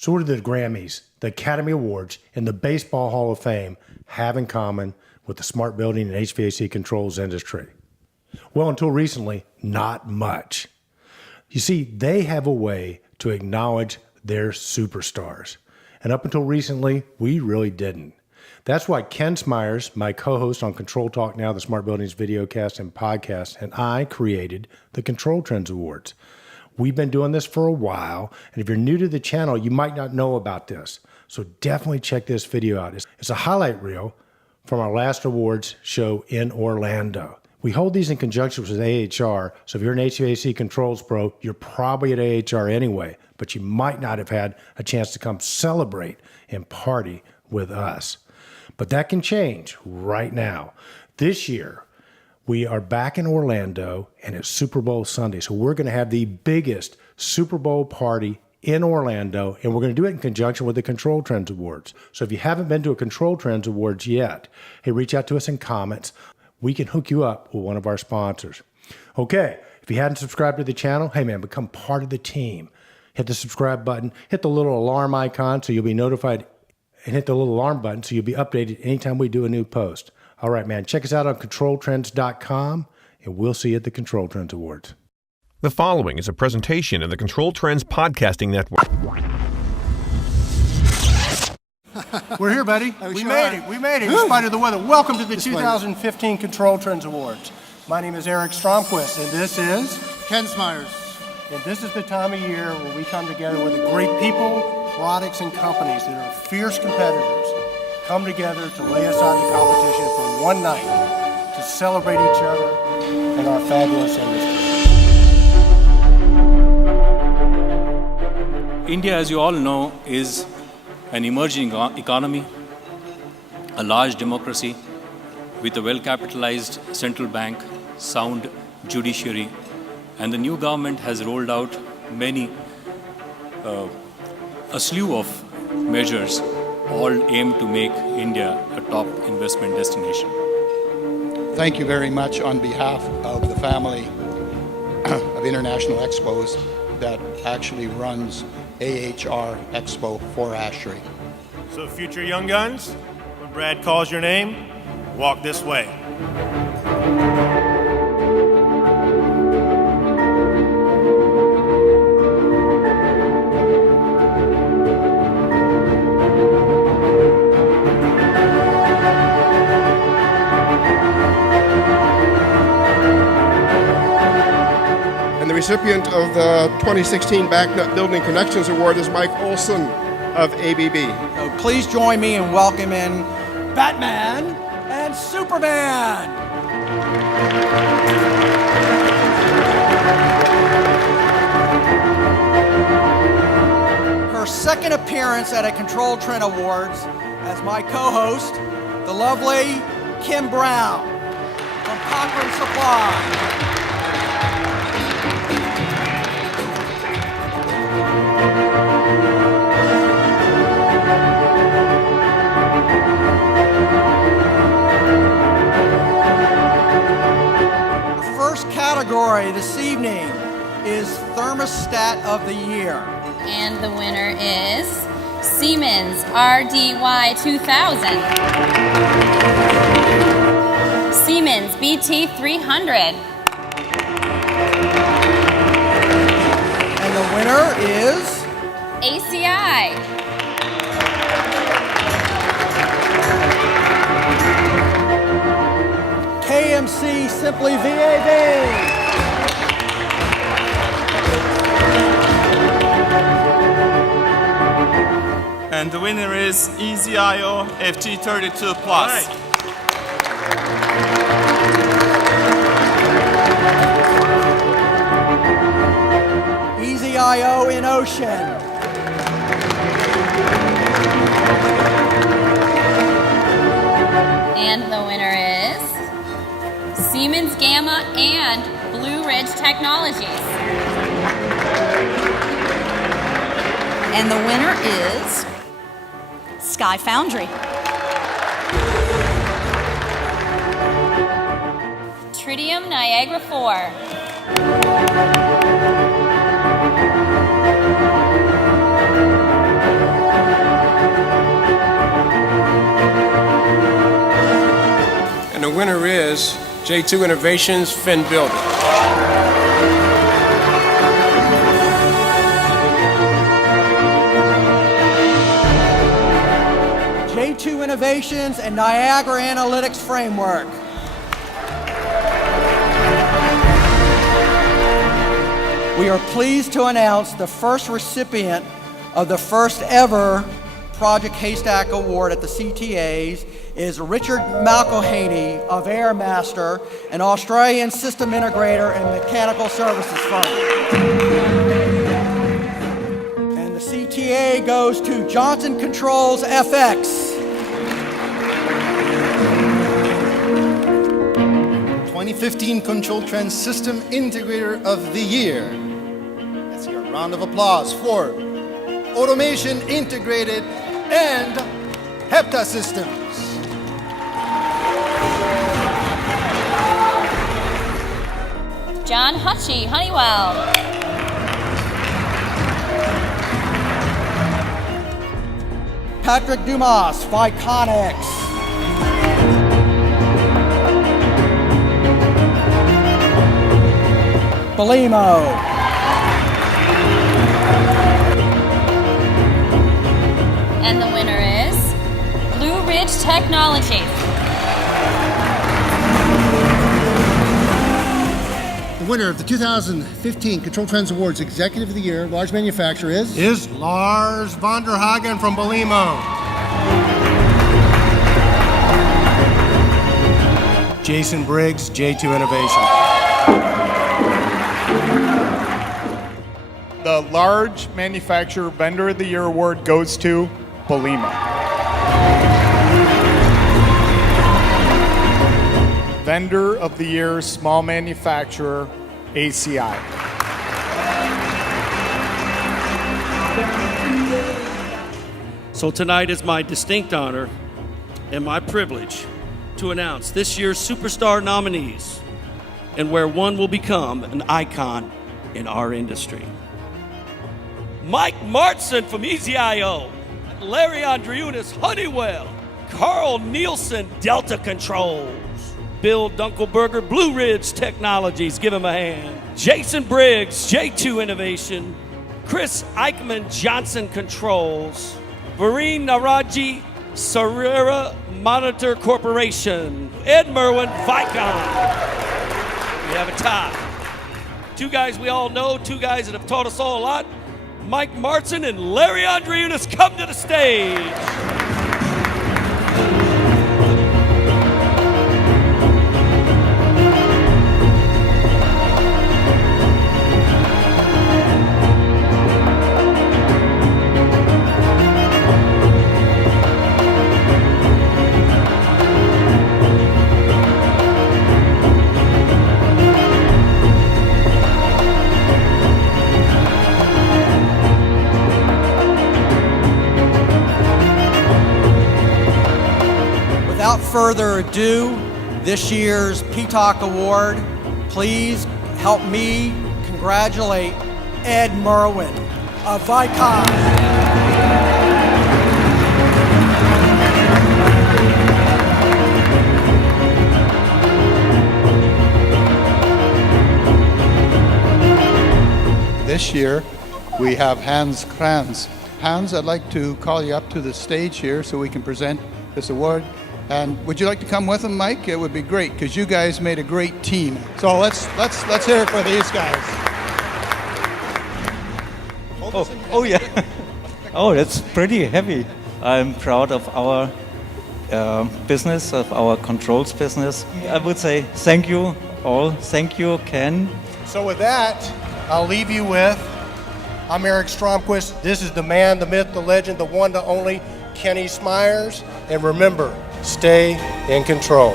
So what do the Grammys, the Academy Awards, and the Baseball Hall of Fame have in common with the smart building and HVAC controls industry? Well, until recently, not much. You see, they have a way to acknowledge their superstars. And up until recently, we really didn't. That's why Ken Smyers, my co-host on Control Talk Now, the Smart Buildings videocast and podcast, and I created the ControlTrends Awards. We've been doing this for a while, and if you're new to the channel, you might not know about this. So definitely check this video out. It's a highlight reel from our last awards show in Orlando. We hold these in conjunction with AHR, so if you're an HVAC controls pro, you're probably at AHR anyway, but you might not have had a chance to come celebrate and party with us. But that can change right now. This year, we are back in Orlando, and it's Super Bowl Sunday. So we're going to have the biggest Super Bowl party in Orlando, and we're going to do it in conjunction with the ControlTrends Awards. So if you haven't been to a ControlTrends Awards yet, hey, reach out to us in comments. We can hook you up with one of our sponsors. Okay, if you hadn't subscribed to the channel, hey man, become part of the team. Hit the subscribe button, hit the little alarm icon so you'll be notified, and hit the little alarm button so you'll be updated anytime we do a new post. All right, man, check us out on ControlTrends.com, and we'll see you at the ControlTrends Awards. The following is a presentation of the ControlTrends Podcasting Network. We're here, buddy. We made it. We made it in spite of the weather. Welcome to the 2015 ControlTrends Awards. My name is Eric Stromquist, and this is Ken Smyers. And this is the time of year where we come together with the great people, products, and companies that are fierce competitors come together to lay aside the competition for one night to celebrate each other and our fabulous industry. India, as you all know, is an emerging economy, a large democracy with a well-capitalized central bank, sound judiciary, and the new government has rolled out a slew of measures, all aimed to make India a top investment destination. Thank you very much on behalf of the family of International Expos that actually runs AHR Expo for ASHRAE. So future young guns, when Brad calls your name, walk this way. The recipient of the 2016 Backnut Building Connections Award is Mike Olson of ABB. So please join me in welcoming Batman and Superman. Her second appearance at a ControlTrends Awards as my co-host, the lovely Kim Brown from Cochran Supply. Category this evening is Thermostat of the Year. And the winner is Siemens RDY 2000. Siemens BT 300. And the winner is ACI. KMC Simply VAV. And the winner is EasyIO FT32 Plus. Right. EasyIO in Ocean. And the winner is Siemens Gamma and Blue Ridge Technologies. And the winner is Sky Foundry. Tritium Niagara 4. is J2 Innovations Fin Building. J2 Innovations and Niagara Analytics Framework. We are pleased to announce the first recipient of the first ever Project Haystack Award at the CTAs is Richard McElhaney of Airmaster, an Australian system integrator and mechanical services firm. And the CTA goes to Johnson Controls FX. 2015 ControlTrends System Integrator of the Year. Let's hear a round of applause for Automation Integrated and Hepta Systems. John Hutchie, Honeywell. Patrick Dumas, Viconics. Belimo. And the winner is Blue Ridge Technologies. The winner of the 2015 ControlTrends Awards Executive of the Year, large manufacturer Is Lars von der Hagen from Belimo. Jason Briggs, J2 Innovation. The Large Manufacturer Vendor of the Year award goes to Belimo. Vendor of the Year Small Manufacturer, ACI. So tonight is my distinct honor and my privilege to announce this year's superstar nominees and where one will become an icon in our industry. Mike Martson from EasyIO, Larry Andriunas, Honeywell, Carl Nielsen, Delta Controls, Bill Dunkelberger, Blue Ridge Technologies, give him a hand, Jason Briggs, J2 Innovation, Chris Eichmann, Johnson Controls, Vareen Naraji, Sarera Monitor Corporation, Ed Merwin, Vicon. We have a tie. Two guys we all know, two guys that have taught us all a lot. Mike Martson and Larry Andriunas, come to the stage. Without further ado, this year's PTOC Award, please help me congratulate Ed Merwin of Vicon. This year, we have Hans Kranz. Hans, I'd like to call you up to the stage here so we can present this award. And would you like to come with him, Mike? It would be great because you guys made a great team. So let's hear it for these guys. Oh yeah. Oh, that's pretty heavy. I'm proud of our business, of our controls business. I would say thank you all. Thank you, Ken. So with that, I'll leave you with, I'm Eric Stromquist. This is the man, the myth, the legend, the one, the only, Kenny Smyers. And remember, stay in control.